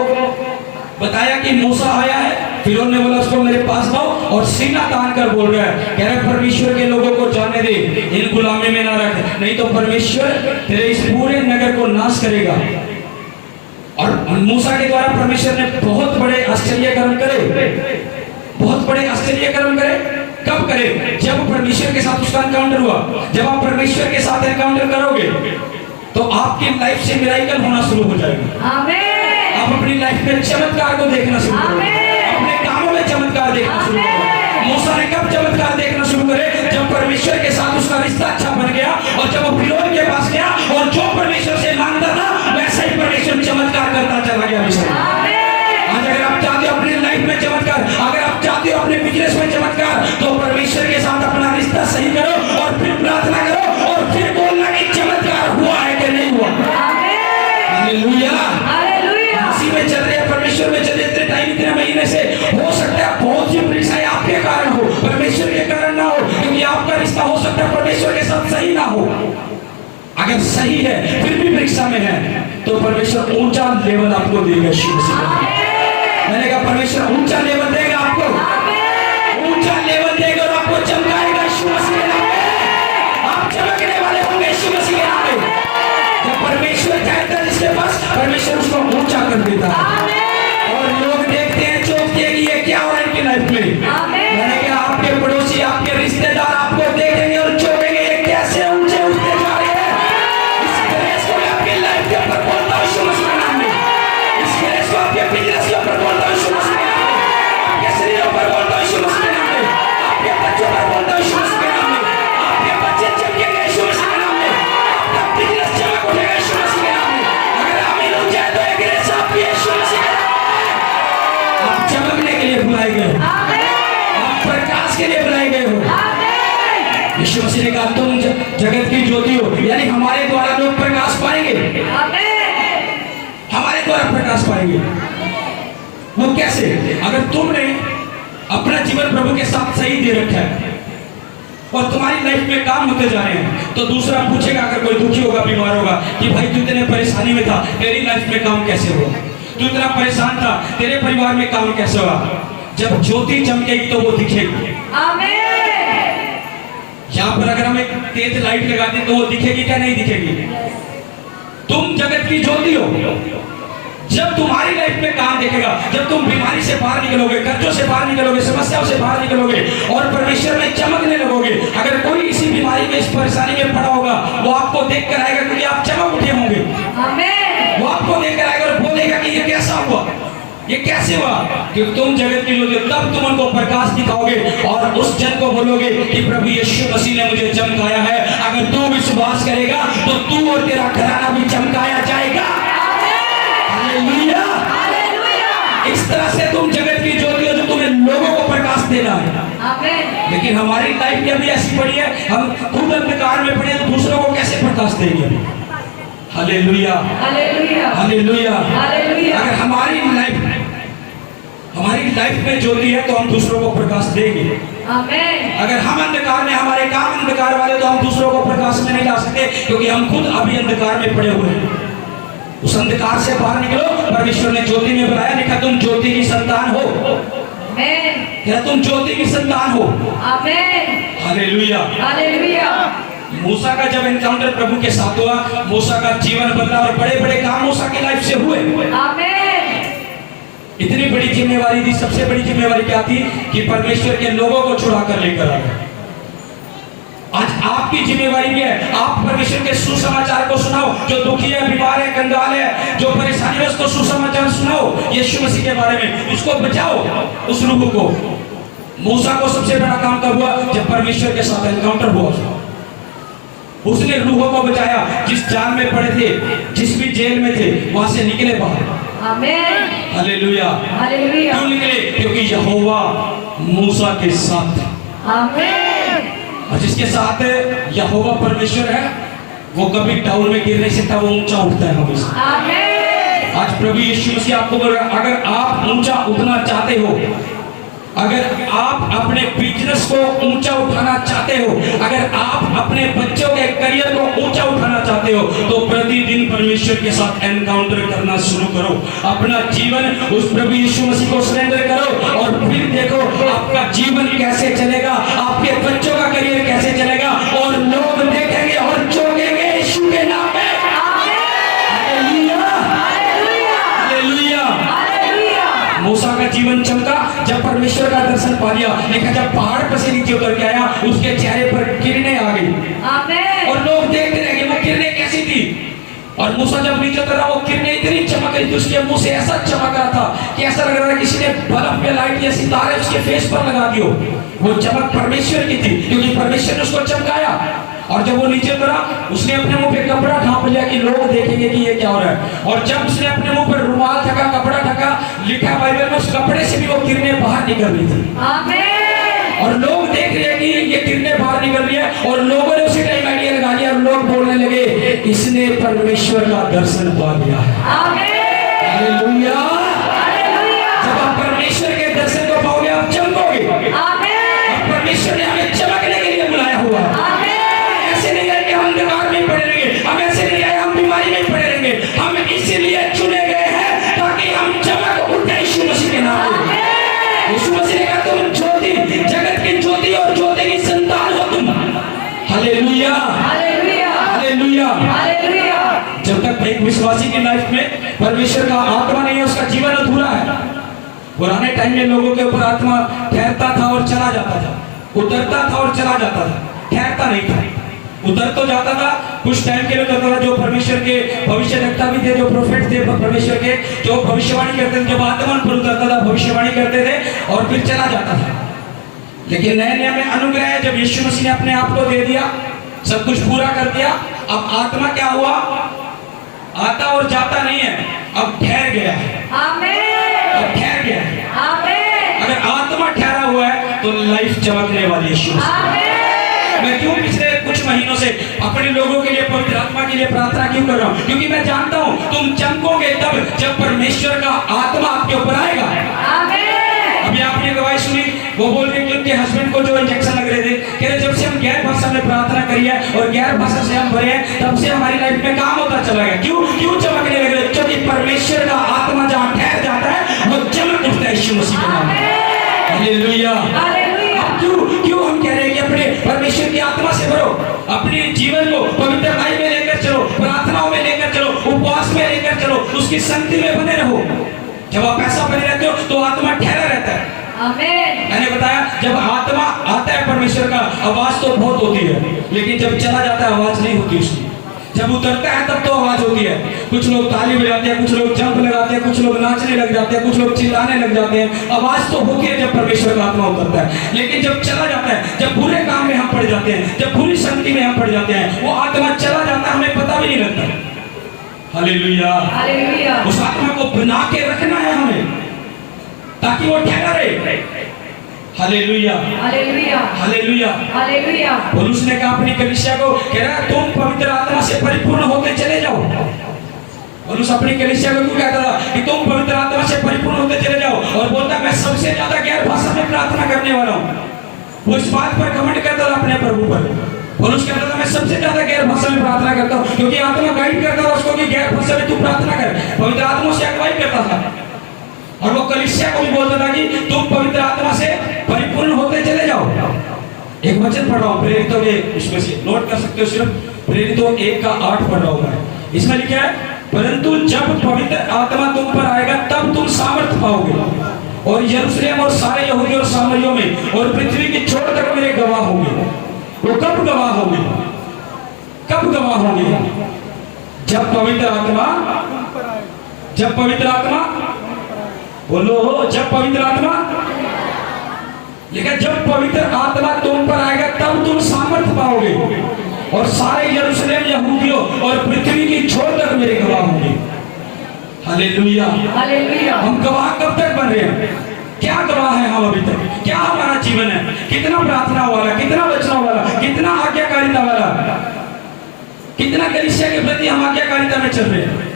बताया कि मूसा आया है। फिरौन ने बोला उसको मेरे पास लाओ, और सीना तान कर बोल रहा है, कह रहा परमेश्वर के लोगों को जाने दे, इन गुलामी में ना रख, नहीं तो परमेश्वर तेरे इस पूरे नगर को नाश करेगा। और मूसा के द्वारा परमेश्वर ने बहुत बड़े आश्चर्य कर्म करे, बहुत बड़े आश्चर्य कर्म करे। कब करे, जब परमेश्वर के साथ उसका एनकाउंटर हुआ। जब आप परमेश्वर के साथ एनकाउंटर करोगे तो आपकी लाइफ से मिराकल होना शुरू हो जाएगा। आमीन। आप अपनी लाइफ में चमत्कार को देखना शुरू करोगे, अपने कामों में चमत्कार देखना शुरू करोगे। मूसा ने कब चमत्कार देखना शुरू करे, जब परमेश्वर के साथ उसका रिश्ता अच्छा बन गया, और जब वो फिरौन के पास गया और जो परमेश्वर से मांगता था वैसा ही परमेश्वर चमत्कार करता चला गया। आज अगर आप चाहते हो अपनी लाइफ में चमत्कार, अगर आप चाहते हो अपने बिजनेस में चमत्कार, तो परमेश्वर के साथ अपना रिश्ता सही करो और फिर प्रार्थना करो, और फिर बोलना कि चमत्कार हुआ है कि नहीं हुआ। हालेलुया। हालेलुया। इसी में चल रहे हैं, परमेश्वर में चल रहे, इतने टाइम इतने महीने से हो सकता है बहुत सी परीक्षाएं आपके कारण हो, परमेश्वर के कारण ना हो, क्योंकि आपका रिश्ता हो सकता है परमेश्वर के साथ सही ना हो। अगर सही है फिर भी परीक्षा में है तो परमेश्वर ऊंचा लेवल आपको देगा। शिव मसीह मैंने कहा परमेश्वर ऊंचा लेवल देगा आपको, ऊंचा लेवल देगा और आपको चमकाएगा। शिव मसीह के नाम में आप चमकने वाले होंगे। शिव मसीह के नाम में जब परमेश्वर कहता है जिसके पास, परमेश्वर उसको ऊंचा कर देता है। और लोग देखते हैं, चौंकते हैं कि ये क्या हो रहा है इनकी लाइफ में। मैंने कहा आपके पड़ोसी, आपके रिश्तेदार आपको देखेंगे और चौंकेंगे, ये कैसे ऊंचे उठते जा रहे हैं। इस ग्रेस को मैं आपकी लाइफ के ऊपर बोलता हूँ शिव मसीह के नाम में। इस ग्रेस को आपके बिजनेस के ऊपर बोलता हूँ शिव मसीह के नाम में, आपके शरीर पर बोलता हूँ शिव मसीह के नाम में, आपके बच्चों पर बोलता हूँ शिव मसीह के नाम में, आपके बच्चे चमकेंगे शिव मसीह के नाम में, आपका बिजनेस चमक उठेगा शिव मसीह के नाम में। अगर आमीन हो जाए तो एक ग्रेस आपकी है शिव मसीह के नाम में। आप चमकने के लिए बुलाए गए, आप प्रकाश के लिए बुलाए गए हो। यीशु मसीह ने कहा तुम जगत की ज्योति हो, यानी हमारे द्वारा लोग प्रकाश पाएंगे, हमारे द्वारा प्रकाश पाएंगे। वो कैसे, अगर तुमने अपना जीवन प्रभु के साथ सही दे रखा है और तुम्हारी लाइफ में काम होते जा रहे हैं, तो दूसरा पूछेगा, अगर कोई दुखी होगा, बीमार होगा, कि भाई तू इतने परेशानी में था, तेरी लाइफ में काम कैसे हुआ, तू इतना परेशान था, तेरे परिवार में काम कैसे हुआ। जब ज्योति चमकेगी तो वो दिखेगी। यहाँ पर अगर हम एक तेज लाइट लगाते तो वो दिखेगी क्या, नहीं दिखेगी। तुम जगत की ज्योति हो। जब तुम्हारी लाइफ में काम देखेगा, जब तुम बीमारी से बाहर निकलोगे, कर्जों से बाहर निकलोगे, समस्याओं से बाहर निकलोगे और परमेश्वर में चमकने लगोगे। अगर कोई इसी बीमारी में, इस परेशानी में पड़ा होगा, वो आपको देख कर आएगा, क्योंकि आप चमक उठे होंगे। वो आपको देख कर आएगा और बोलेगा कि ये कैसा हुआ, ये कैसे हुआ, कि तुम जगत की ज्योति। तब तुम उनको प्रकाश दिखाओगे और उस जन को बोलोगे कि प्रभु यीशु मसीह ने मुझे चमकाया है। अगर तू विश्वास करेगा तो तू और तेरा घराना भी चमकाया जाएगा। हालेलुया। इस तरह से तुम जगत की ज्योति हो, जो तुम्हें लोगों को प्रकाश देना है। लेकिन हमारी लाइफ में अभी ऐसी पड़ी है, हम खुद अंधकार में पड़े तो दूसरों को कैसे प्रकाश देंगे। Hallelujah, hallelujah, hallelujah. अगर हमारी लाइफ में ज्योति है तो हम दूसरों को प्रकाश देंगे। आमेन। अगर हम अंधकार में, हमारे काम अंधकार वाले, तो हम दूसरों को प्रकाश में नहीं ला सकते, क्योंकि हम खुद अभी अंधकार में पड़े हुए हैं। उस अंधकार से बाहर निकलो। परमेश्वर ने ज्योति में बुलाया, लिखा तुम ज्योति की संतान हो। आमेन। क्या तुम ज्योति की संतान हो? आमेन। हालेलुया। हालेलुया। मूसा का जब एनकाउंटर प्रभु के साथ हुआ, मूसा का जीवन बदला और बड़े बड़े काम मूसा की लाइफ से हुए। आमेन। इतनी बड़ी जिम्मेवारी थी। सबसे बड़ी जिम्मेवारी क्या थी? कि परमेश्वर के लोगों को छुड़ा कर लेकर आ गए। आज आपकी जिम्मेवारी भी है, आप परमेश्वर के सुसमाचार को सुनाओ। जो दुखी है, बीमार है, कंगाल है, जो परेशानी है, उसको सुसमाचार सुनाओ यीशु मसीह के बारे में। उसको बचाओ, उस रूह को। मूसा को सबसे बड़ा काम कब हुआ? जब परमेश्वर के साथ एनकाउंटर हुआ। उसने रूहों को बचाया। जिस जाल में पड़े थे, जिस भी जेल में थे, वहां से निकले बाहर। आमेन। हालेलुया। हालेलुया। क्यों निकले? क्योंकि यहोवा मूसा के साथ था। आमेन। और जिसके साथ यहोवा परमेश्वर है, वो कभी डाउन में गिर नहीं सकता, वो ऊंचा उठता है हमेशा। आमेन। आज प्रभु यीशु मसीह आपको बोल रहा है, अगर आप ऊंचा उठना चाहते हो, अगर आप अपने बिजनेस को ऊंचा उठाना चाहते हो, अगर आप अपने बच्चों के करियर को ऊंचा उठाना चाहते हो, तो प्रतिदिन परमेश्वर के साथ एनकाउंटर करना शुरू करो। अपना जीवन उस प्रभु यीशु मसीह को सरेंडर करो, और फिर देखो आपका जीवन कैसे चलेगा, आपके बच्चों का करियर कैसे चलेगा, और लोग देखेंगे और चौंकेंगे यीशु के नाम में। हालेलुया। हालेलुया। हालेलुया। मूसा का जीवन चमका जब परमेश्वर का दर्शन पा लिया। लेकिन जब पहाड़ पर से नीचे उतर के आया, उसके चेहरे पर किरणें आ गई, आमेन। और लोग देखते रहे कि वो किरणें कैसी थी। और मूसा जब नीचे उतरा, वो किरणें इतनी चमक रही थी, उसके मुंह से ऐसा चमक रहा था कि ऐसा लग रहा था किसी ने बल्ब पे लाइट या सितारे उसके फेस पर लगा दियो। वो चमक परमेश्वर की थी, क्योंकि परमेश्वर ने उसको चमकाया। और जब वो नीचे उतरा, उसने अपने मुंह पे कपड़ा ढांप लिया कि लोग देखेंगे कि ये क्या हो रहा है। और जब उसने अपने मुंह पर रुमाल ढका, कपड़ा ढका, लिखा बाइबल में उस कपड़े से भी वो किरणें बाहर निकल रही थी। आमेन। और लोग देख रहे हैं कि ये किरणें बाहर निकल रही है, और लोगों ने उसी टाइम आइडिया लगा लिया, और लोग बोलने लगे, इसने परमेश्वर का दर्शन पा लिया है। आमेन। हालेलुया। हालेलुया। जब आप परमेश्वर के दर्शन को पाओगे, आप चमकोगे। आमेन। और परमेश्वर ने हमें चमकने के लिए बुलाया हुआ है। आमेन। ऐसे नहीं है कि हम अंधकार में पड़े रहेंगे, हम ऐसे नहीं है हम बीमारी में पड़े रहेंगे। हम इसीलिए चुने गए हैं ताकि हम चमक उठे यीशु मसीह के नाम में। यीशु मसीह ने कहा, तुम ज्योति, जगत की ज्योति और ज्योति की संतान हो तुम। हालेलुया। हालेलुया। हालेलुया। हालेलुया। जब तक एक विश्वासी की लाइफ में परमेश्वर का आत्मा नहीं है, उसका जीवन अधूरा है। पुराने टाइम में लोगों के ऊपर आत्मा ठहरता था और चला जाता था, उतरता था और चला जाता था, ठहरता नहीं था। उतर तो जाता था, कुछ टाइम के लिए उतरता था। जो परमेश्वर के भविष्यवक्ता भी थे, जो प्रोफेट थे परमेश्वर के, जो भविष्यवाणी करते थे, जब आत्मा पर उतरता था, भविष्यवाणी करते थे और फिर चला जाता था। लेकिन नए नियम में अनुग्रह है, जब यीशु मसीह ने अपने आप को दे दिया, सब कुछ पूरा कर दिया, अब आत्मा क्या हुआ? आता और जाता नहीं है, अब ठहर गया है। आमेन। अब ठहर गया है। आमेन। अगर आत्मा ठहरा हुआ है तो लाइफ चमकने वाली है यीशु मसीह। आमेन। मैं क्यों पिछले कुछ महीनों से अपने लोगों के लिए, पवित्र आत्मा के लिए प्रार्थना क्यों कर रहा हूँ? क्योंकि मैं जानता हूँ तुम चमकोगे तब जब परमेश्वर का आत्मा आपके ऊपर आएगा। आमेन। अभी आपने गवाही सुनी, वो बोल रहे कि उनके हस्बैंड को जो इंजेक्शन लग रहे थे, कह रहे जब से हम गैर भाषा में प्रार्थना करी है और गैर भाषा से हम भरे हैं, तब से हमारी लाइफ में काम होता चला गया। क्यों क्यों चमकने लग रहे? क्योंकि परमेश्वर का आत्मा जहाँ ठहर जाता है, वो चमक उठता है यीशु मसीह के नाम में। हालेलुया। हालेलुया। क्यों हम कह रहे हैं कि अपने परमेश्वर की आत्मा से भरो, अपने जीवन को पवित्र लाइफ में लेकर चलो, प्रार्थनाओं में लेकर चलो, उपवास में लेकर चलो, उसकी संगति में बने रहो। जब आप ऐसा बने रहते हो तो आत्मा ठहरा रहता है। आमेन। मैंने बताया, जब आत्मा आता है परमेश्वर का, आवाज तो बहुत होती है, लेकिन जब चला जाता है आवाज नहीं होती उसकी। जब उतरता है तब तो आवाज होती है। कुछ लोग ताली बजाते हैं, कुछ लोग जंप लगाते हैं, कुछ लोग नाचने लग जाते हैं, कुछ लोग चिल्लाने लग जाते हैं। आवाज तो होती है जब परमेश्वर का आत्मा उतरता है। लेकिन जब चला जाता है, जब बुरे काम में हम पड़ जाते हैं, जब बुरी संगति में हम पड़ जाते हैं, वो आत्मा चला जाता है, हमें पता भी नहीं लगता। हालेलुया। हालेलुया। उस आत्मा को बना के रखना है हमें, ताकि वो ठहरा रहे। हालेलुया। हालेलुया। हालेलुया। हालेलुया। पौलुस ने कहा अपनी कलीसिया को, कह रहा है तुम पवित्र आत्मा से परिपूर्ण होते चले जाओ। पौलुस अपनी कलीसिया को क्यों कहता था कि तुम पवित्र आत्मा से परिपूर्ण होते चले जाओ, और बोलता मैं सबसे ज्यादा गैर भाषा में प्रार्थना करने वाला हूँ। वो इस बात पर कमेंट करता था अपने प्रभु पर। पौलुस कहता था मैं सबसे ज्यादा गैर भाषा में प्रार्थना करता हूँ, क्योंकि आत्मा गाइड करता था उसको कि गैर भाषा में तू प्रार्थना कर। पवित्र आत्मा से अगुवाई करता था और वो कलीसिया को भी बोलता था कि तुम पवित्र आत्मा से परिपूर्ण होते चले जाओ। एक वचन पढ़ रहा हूँ प्रेरितों के, उसमें से नोट कर सकते हो, सिर्फ प्रेरितों 1:8 पढ़ रहा हूँ मैं। इसमें लिखा है परंतु जब पवित्र आत्मा तुम पर आएगा तब तुम सामर्थ पाओगे और यरूशलेम और सारे यहूदी और सामरियों में और पृथ्वी की छोर तक मेरे गवाह होंगे। वो कब गवाह होंगे? कब गवाह होंगे? जब पवित्र आत्मा बोलो, जब पवित्र आत्मा, लेकिन जब पवित्र आत्मा तुम पर आएगा तब तुम सामर्थ पाओगे और सारे यरूशलेम यहूदियों और पृथ्वी की छोर तक मेरे गवाह होंगे। Hallelujah, hallelujah. हम गवाह कब तक बन रहे हैं? क्या गवाह है हम अभी तक? क्या हमारा जीवन है? कितना प्रार्थना वाला, कितना वचना वाला, कितना आज्ञाकारिता वाला, कितना कलीसिया के प्रति हम आज्ञाकारिता में चल रहे हैं?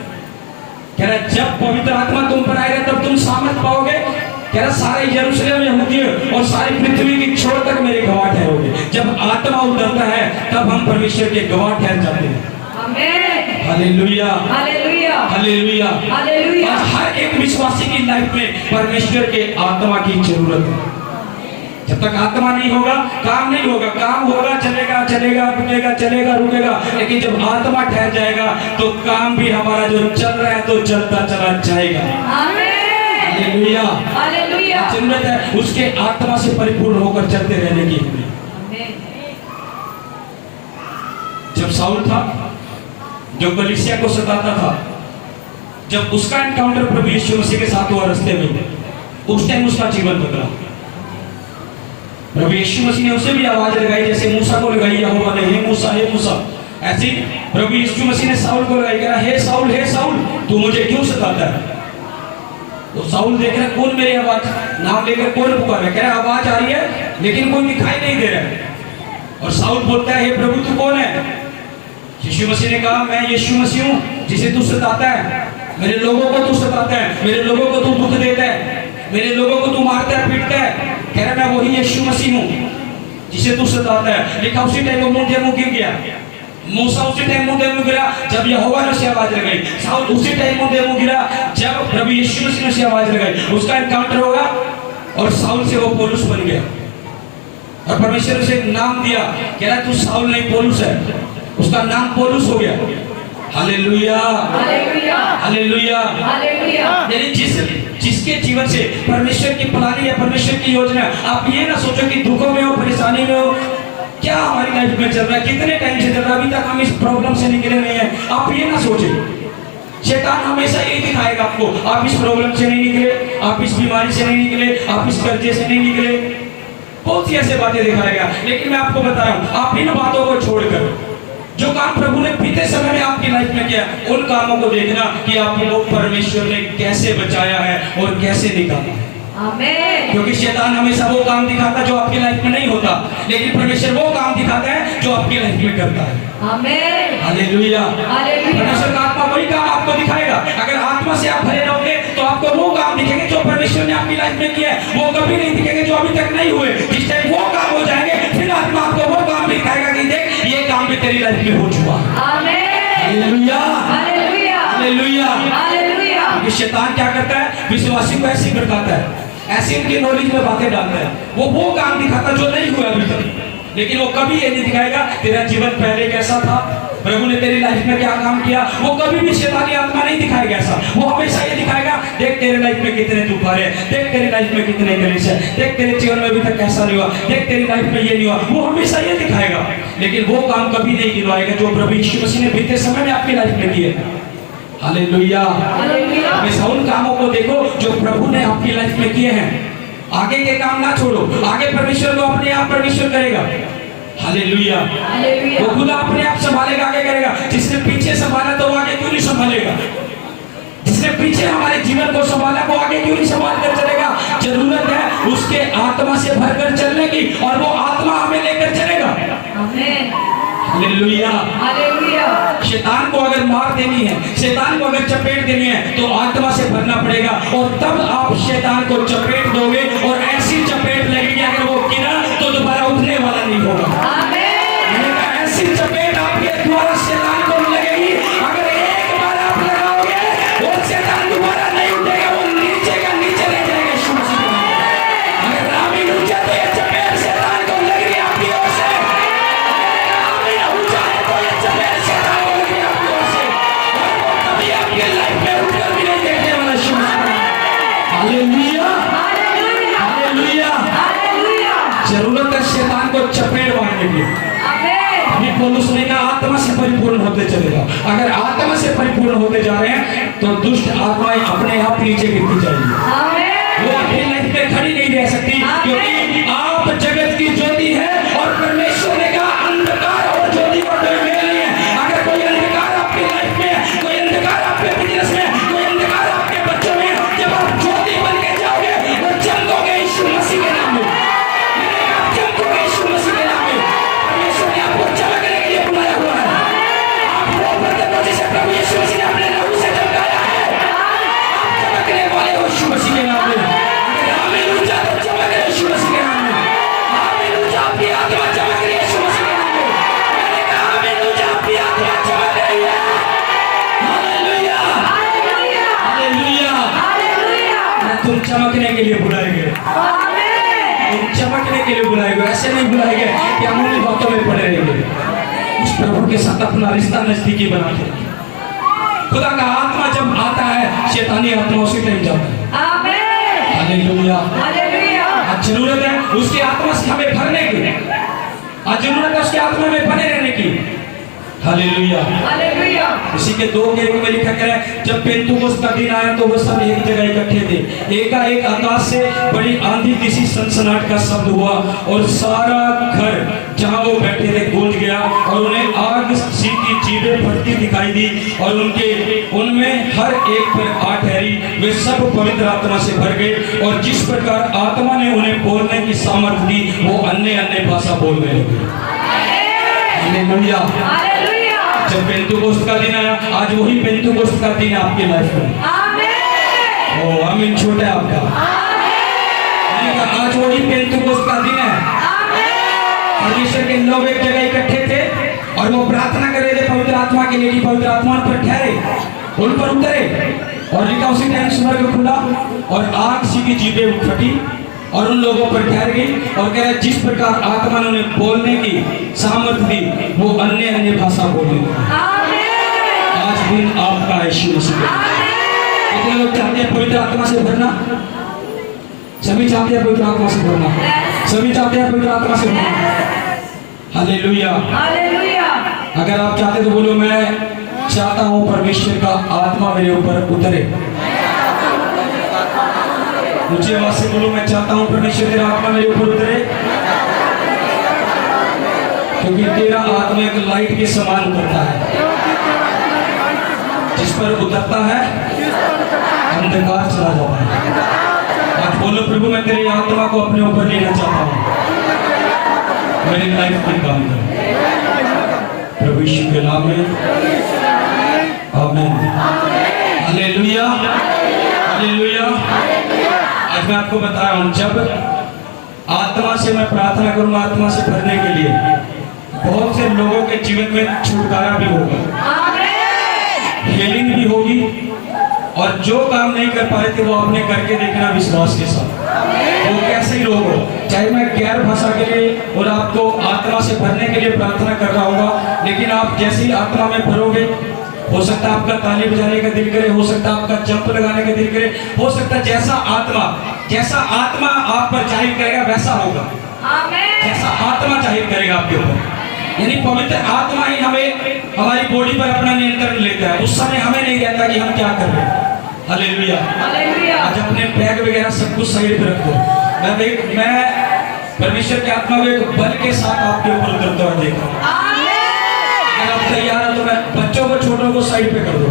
कह रहा जब पवित्र आत्मा तुम पर आएगा तब तुम सामर्थ पाओगे। कह रहा सारे यरूशलेम यहूदी और सारी पृथ्वी की छोर तक मेरे गवाह ठहरोगे। जब आत्मा उतरता है तब हम परमेश्वर के गवाह ठहर जाते हैं। आमीन, हालेलुया, हालेलुया, हालेलुया, हालेलुया। आज हर एक विश्वासी की लाइफ में परमेश्वर के आत्मा की जरूरत है। जब तक आत्मा नहीं होगा काम नहीं होगा। काम होगा, चलेगा चलेगा, रुकेगा चलेगा रुकेगा, लेकिन जब आत्मा ठहर जाएगा तो काम भी हमारा जो चल रहा है तो चलता चला जाएगा। आमीन, हालेलुया, हालेलुया। जरूरत है उसके आत्मा से परिपूर्ण होकर चलते रहने की। आमीन। जब साउल था जो कलीसिया को सताता था, जब उसका एनकाउंटर प्रभु यीशु मसीह के साथ हुआ रास्ते में, उस टाइम उसका जीवन बदला। प्रभु यीशु मसीह ने उसे भी आवाज लगाई जैसे मूसा को लगाई यहोवा ने, हे मूसा हे मूसा। ऐसे प्रभु यीशु मसीह ने साउल को लगाई, कहा हे साउल तू मुझे क्यों सताता है? तो साउल देख रहा कौन मेरी आवाज नाम लेकर कौन पुकार रहा है? कह रहा आवाज आ रही है लेकिन कोई दिखाई नहीं दे रहा है। और साउल बोलता है हे प्रभु तू कौन है? यीशु मसीह ने कहा मैं यीशु मसीह हूँ जिसे तू सताता है। मेरे लोगों को तू सताता है, मेरे लोगों को तू दुख देता है, मेरे लोगों को तू मारता है पीटता है। कह रहा मैं वही यीशु मसीह हूँ जिसे तू सताता है। लिखा उसी टाइम वो मुंह गिर गया। मूसा उसी टाइम मुंह गिरा जब यहोवा ने उसे आवाज लगाई। साउल उसी टाइम मुंह गिरा जब प्रभु यीशु मसीह ने उसे आवाज लगाई। उसका एनकाउंटर होगा और साउल से वो पौलुस बन गया और परमेश्वर ने उसे नाम दिया। कह रहा तू साउल नहीं पौलुस है, उसका नाम पौलुस हो गया। Hallelujah, hallelujah, hallelujah, hallelujah. यानी जिसके जीवन से परमेश्वर की प्लानिंग है, परमेश्वर की योजना। आप ये ना सोचो कि दुखों में हो, परेशानी में हो, क्या हमारी लाइफ में चल रहा है, कितने टाइम से चल रहा है, अभी तक हम इस प्रॉब्लम से निकले नहीं है। आप ये ना सोचें। शैतान हमेशा यही दिखाएगा आपको, आप इस प्रॉब्लम से नहीं निकले, आप इस बीमारी से नहीं निकले, आप इस कर्जे से नहीं निकले, बहुत सी ऐसे बातें दिखाएगा। लेकिन मैं आपको बता रहा हूँ, आप इन बातों को छोड़कर जो काम प्रभु ने बीते समय में आपकी लाइफ में किया, उन कामों को देखना कि आपको परमेश्वर ने कैसे बचाया है और कैसे निकाला है। आमीन। क्योंकि शैतान हमेशा वो काम दिखाता है जो आपकी लाइफ में नहीं होता, लेकिन परमेश्वर वो काम दिखाता है जो आपकी लाइफ में करता है। आमीन, हालेलुया, हालेलुया। परमेश्वर का आत्मा वही काम आपको दिखाएगा। अगर आत्मा से आप भरे रहोगे तो आपको वो काम दिखेंगे जो परमेश्वर ने आपकी लाइफ में किया है। वो कभी नहीं दिखेंगे जो अभी तक नहीं हुए। जिस टाइम वो काम हो जाएंगे फिर आत्मा आपको वो काम दिखाएगा कि देख ये काम भी तेरी लाइफ में हो चुका है। आमीन, हालेलुया, हालेलुया, हालेलुया। हालेलुया। ये शैतान क्या करता है? विश्वासी को ऐसे भड़काता है, ऐसे उनके नॉलेज में बातें डालता है। वो काम दिखाता जो नहीं हुआ अभी तक, लेकिन वो कभी ये नहीं दिखाएगा तेरा जीवन पहले कैसा था, प्रभु ने तेरी लाइफ में क्या काम किया। वो कभी भी शैतानी आत्मा नहीं दिखाएगा ऐसा। वो हमेशा ये दिखाएगा देख तेरे लाइफ में कितने दुख आ रहे हैं, देख तेरी लाइफ में कितने क्लेश है, देख तेरे जीवन में अभी तक कैसा नहीं हुआ, देख तेरी लाइफ में ये नहीं हुआ। वो हमेशा ये दिखाएगा, लेकिन वो काम कभी नहीं गिनवाएगा जो प्रभु यीशु मसीह ने बीते समय में आपकी लाइफ में किए। Hallelujah, hallelujah. हमेशा उन कामों को देखो जो प्रभु ने आपकी लाइफ में किए हैं। आगे के काम ना छोड़ो, आगे परमेश्वर को अपने आप परमेश्वर करेगा। Hallelujah, hallelujah. वो खुद अपने आप संभालेगा, आगे करेगा। जिसने पीछे संभाला तो वो आगे क्यों नहीं संभालेगा? जिसने पीछे हमारे जीवन को संभाला वो आगे क्यों नहीं संभाल कर चलेगा? जरूरत है उसके आत्मा से भरकर चलने की और वो आत्मा हमें लेकर चलेगा। आमीन, हालेलुया, हालेलुया। शैतान को अगर मार देनी है, शैतान को अगर चपेट देनी है तो आत्मा से भरना पड़ेगा और तब आप शैतान को चपेट दोगे और ऐसी चपेट लगेगी अगर वो गिरा तो दोबारा पौलुस ने कहा आत्मा से परिपूर्ण होते चले जाओ। अगर आत्मा से परिपूर्ण होते जा रहे हैं तो दुष्ट आत्माएं अपने आप नीचे गिरती जाएगी। आमीन। वो अपनी लाइफ में खड़ी नहीं रह सकती, क्योंकि आप जगत की ज्योति है और परमेश्वर ने कहा अंधकार और ज्योति का कोई मेल नहीं है। अगर कोई अंधकार आपकी लाइफ में है, कोई अंधकार आपके बिजनेस में, कोई अंधकार आपके बच्चों में, जब आप ज्योति बन के जाओगे और चमकोगे यीशु मसीह के नाम में, आप चमकोगे यीशु मसीह के नाम में। परमेश्वर ने आपको चमकने के लिए बुलाया हुआ है। आप वो बर्तन हो जिसे प्रभु यीशु मसीह ने अपने लहू से चमकाया है। आप चमकने वाले हो यीशु मसीह के नाम में। हालेलुया, तो चमक रहे यीशु मसीह के नाम में। हालेलुया, आपकी आत्मा चमक रही है यीशु मसीह के नाम में। मैंने कहा हालेलुया, आपकी आत्मा चमक रही है। Hallelujah, hallelujah. हालेलुया। हालेलुया। तुम चमकने के लिए बुलाए गए, आमीन। तुम चमकने के लिए बुलाए गए। ऐसे नहीं बुलाए गए कि हम उन्हीं बातों में पड़े रहेंगे। उस प्रभु के साथ अपना रिश्ता नजदीकी बनाते रहिए। खुदा का आत्मा जब आता है, शैतानी आत्मा उसी टाइम जाता है। आमीन। हालेलुया। हालेलुया। आज जरूरत है उसकी आत्मा से हमें भरने की। आज जरूरत है उसकी आत्मा में बने रहने की। हालेलुया। हालेलुया। इसी के 2:1 में लिखा गया है, जब पेंतुकोस्त का दिन आया तो वो सब एक जगह इकट्ठे थे। एकाएक आकाश से बड़ी आंधी किसी सनसनाहट का शब्द हुआ और सारा घर जहां वो बैठे थे गूंज गया और उन्हें आग सी की चीजें फटती दिखाई दी और उनमें हर एक पर आ ठहरी। वे सब पवित्र आत्मा से भर गए और जिस प्रकार आत्मा ने उन्हें बोलने की सामर्थ्य दी, वो अन्य अन्य भाषा बोलने लगे। हालेलुया। हालेलुया। जब पेंतुकोस्त का दिन आया, आज वही पेंतुकोस्त का दिन है आपकी लाइफ में। आमीन। ओ आमीन, छोटा है आपका। मैंने कहा आज वही पेंतुकोस्त का दिन है। आमीन। परमेश्वर के लोग एक जगह इकट्ठे थे और वो प्रार्थना कर रहे थे पवित्र आत्मा के लिए कि पवित्र आत्मा उन पर ठहरे, उन पर उतरे। और लिखा उसी टाइम स्वर्ग खुला और आग सी की चीजें फटी और उन लोगों पर ठहर गई और कह रहे जिस प्रकार आत्मा ने उन्हें बोलने की सामर्थ्य दी, वो अन्य अन्य भाषा बोलने लगे। आमीन। आज दिन आपका है यीशु मसीह का। कितने लोग चाहते हैं पवित्र आत्मा से भरना? सभी चाहते हैं पवित्र आत्मा से भरना, सभी चाहते हैं पवित्र आत्मा से भरना। हालेलुया। हालेलुया। अगर आप चाहते तो बोलो, मैं चाहता हूँ परमेश्वर का आत्मा मेरे ऊपर उतरे। ऊंची आवाज से बोलो, मैं चाहता हूँ परमेश्वर तेरा आत्मा मेरे ऊपर उतरे, क्योंकि तेरा आत्मा एक लाइट के समान उतरता है। जिस पर उतरता है अंधकार चला जाता है। आज बोलो, प्रभु मैं तेरी आत्मा को अपने ऊपर लेना चाहता हूँ, मेरी लाइफ में काम कर। प्रभु यीशु के नाम में आमीन। हालेलुया। हालेलुया। आज मैं आपको बता रहा हूँ, जब आत्मा से मैं प्रार्थना करूंगा आत्मा से भरने के लिए, बहुत से लोगों के जीवन में छुटकारा भी होगा, हीलिंग भी होगी, और जो काम नहीं कर पाए थे वो आपने करके देखना विश्वास के साथ। वो कैसे ही लोग हो, चाहे मैं गैर भाषा के लिए और आपको आत्मा से भरने के लिए प्रार्थना कर रहा होगा, लेकिन आप जैसे ही आत्मा में भरोगे, हो सकता है आपका ताली बजाने का दिल करे, हो सकता है आपका जंप लगाने का दिल करे, हो सकता है जैसा आत्मा आप पर जाहिर करेगा वैसा होगा। जैसा आत्मा जाहिर करेगा आपके ऊपर, यानी पवित्र आत्मा ही हमें हमारी बॉडी पर अपना नियंत्रण लेता है। उस समय हमें नहीं रहता कि हम क्या कर रहे हैं। हालेलुया। हालेलुया। आज अपने बैग वगैरह सब कुछ साइड पे रख दो। मैं परमेश्वर के आत्मा को एक बल के साथ आपके ऊपर उतरता हुआ देख रहा हूँ। अगर आप तैयार हो तो मैं बच्चों को, छोटों को साइड पे कर दो,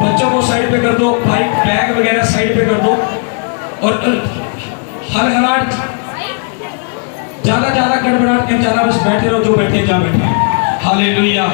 बच्चों को साइड पे कर दो, बाइक बैग वगैरह साइड पे कर दो, और हड़हड़ाहट ज्यादा गड़बड़ाहट नहीं, ज्यादा बस बैठे रहो, जो बैठे जहाँ बैठे। हालेलुया।